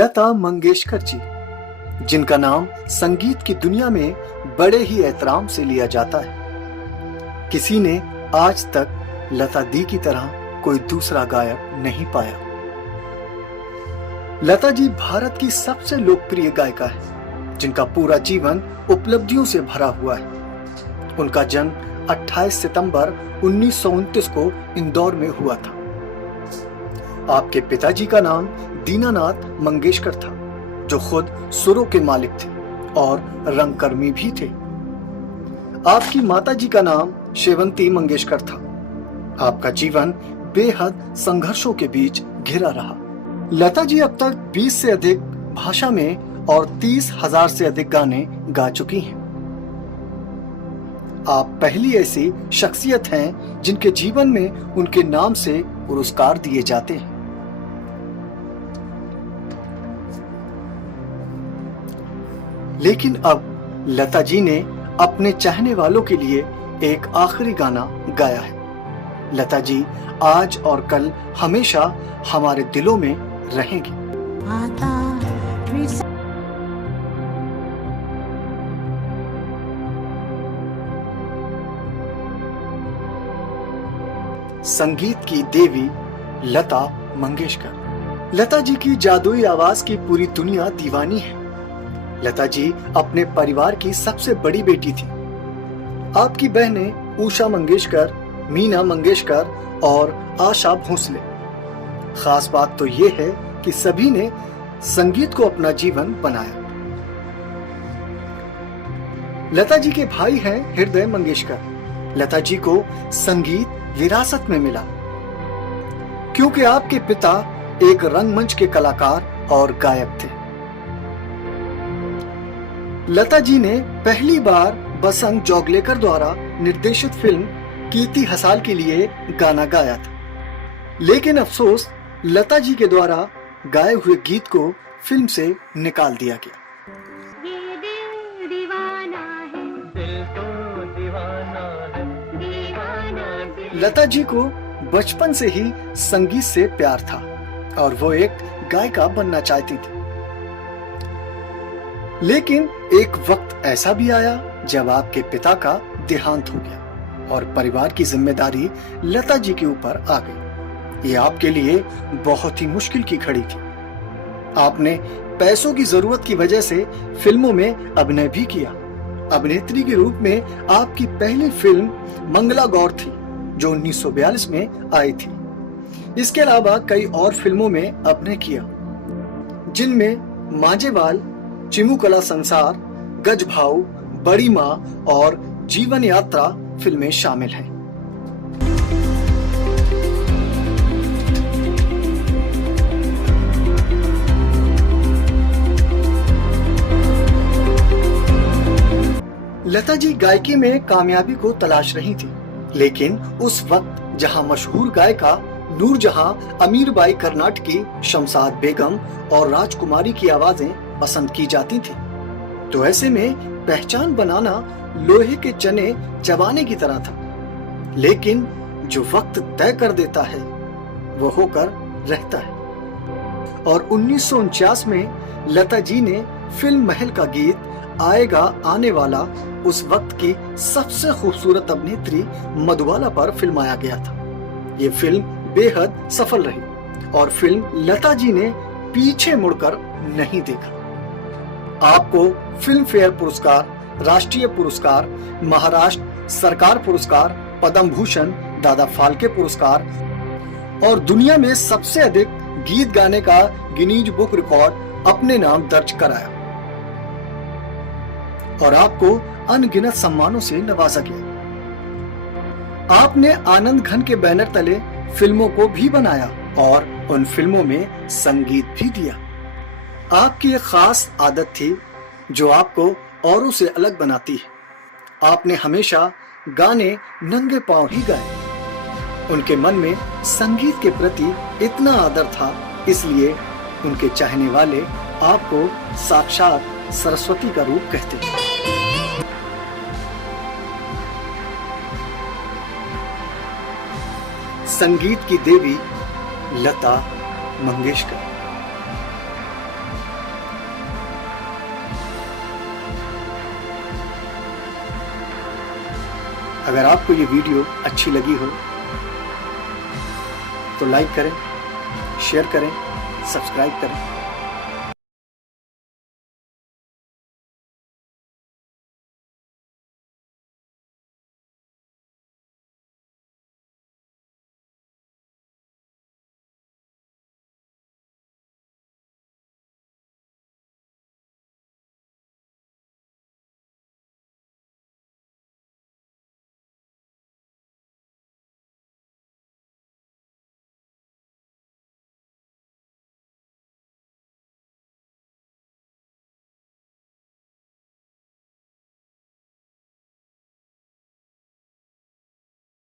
लता मंगेशकर जी, जिनका नाम संगीत की दुनिया में बड़े ही एहतराम से लिया जाता है। किसी ने आज तक लता दी की तरह कोई दूसरा गायक नहीं पाया। लता जी भारत की सबसे लोकप्रिय गायिका है, जिनका पूरा जीवन उपलब्धियों से भरा हुआ है। उनका जन्म 28 सितंबर 1929 को इंदौर में हुआ था। आपके पिताजी का नाम दीनानाथ मंगेशकर था, जो खुद सुरों के मालिक थे और रंगकर्मी भी थे। आपकी माताजी का नाम शेवंती मंगेशकर था। आपका जीवन बेहद संघर्षों के बीच घिरा रहा। लता जी अब तक 20 से अधिक भाषा में और 30,000 से अधिक गाने गा चुकी हैं। आप पहली ऐसी शख्सियत हैं जिनके जीवन में उनके नाम से पुरस्कार दिए जाते हैं। लेकिन अब लता जी ने अपने चाहने वालों के लिए एक आखिरी गाना गाया है। लता जी आज और कल हमेशा हमारे दिलों में रहेंगी। संगीत की देवी लता मंगेशकर। लता जी की जादुई आवाज की पूरी दुनिया दीवानी है। लता जी अपने परिवार की सबसे बड़ी बेटी थी। आपकी बहनें उषा मंगेशकर, मीना मंगेशकर और आशा भोसले। खास बात तो ये है कि सभी ने संगीत को अपना जीवन बनाया। लता जी के भाई हैं हृदय मंगेशकर। लता जी को संगीत विरासत में मिला, क्योंकि आपके पिता एक रंगमंच के कलाकार और गायक थे। लता जी ने पहली बार बसंत जोगलेकर द्वारा निर्देशित फिल्म कीर्ति हसाल के लिए गाना गाया था। लेकिन अफसोस, लता जी के द्वारा गाए हुए गीत को फिल्म से निकाल दिया गया। ये दिल दीवाना है, दिल तो दीवाना है, दीवाना दिल। लता जी को बचपन से ही संगीत से प्यार था और वो एक गायिका बनना चाहती थी। लेकिन एक वक्त ऐसा भी आया जब आपके पिता का देहांत हो गया और परिवार की जिम्मेदारी लता जी के ऊपर आ गई। ये आपके लिए बहुत ही मुश्किल की घड़ी थी। आपने पैसों की जरूरत की वजह से फिल्मों में अभिनय भी किया। अभिनेत्री के रूप में आपकी पहली फिल्म मंगला गौर थी, जो 1942 में आई थी। इसके अलावा कई और फिल्मों में अभिनय किया, जिनमें मांझेवाल, चिमू कला संसार, गज भाऊ, बड़ी माँ और जीवन यात्रा फिल्में शामिल हैं। लता जी गायकी में कामयाबी को तलाश रही थी, लेकिन उस वक्त जहां मशहूर गायिका नूरजहां, अमीरबाई कर्नाटकी, शमशाद बेगम और राजकुमारी की आवाजें पसंद की जाती थी, तो ऐसे में पहचान बनाना लोहे के चने चबाने की तरह था। लेकिन जो वक्त तय कर देता है वो होकर रहता है। और 1949 में लता जी ने फिल्म महल का गीत आएगा आने वाला उस वक्त की सबसे खूबसूरत अभिनेत्री मधुबाला पर फिल्माया गया था। ये फिल्म बेहद सफल रही और फिल्म लता जी ने पीछे मुड़कर नहीं देखा। आपको फिल्म फेयर पुरस्कार, राष्ट्रीय पुरस्कार, महाराष्ट्र सरकार पुरस्कार, पद्म भूषण, दादा फाल्के पुरस्कार और दुनिया में सबसे अधिक गीत गाने का गिनीज बुक रिकॉर्ड अपने नाम दर्ज कराया और आपको अनगिनत सम्मानों से नवाजा गया। आपने आनंद घन के बैनर तले फिल्मों को भी बनाया और उन फिल्मों में संगीत भी दिया। आपकी एक खास आदत थी जो आपको औरों से अलग बनाती है। आपने हमेशा गाने नंगे पांव ही गाए। उनके मन में संगीत के प्रति इतना आदर था, इसलिए उनके चाहने वाले आपको साक्षात सरस्वती का रूप कहते हैं। संगीत की देवी लता मंगेशकर। अगर आपको ये वीडियो अच्छी लगी हो तो लाइक करें, शेयर करें, सब्सक्राइब करें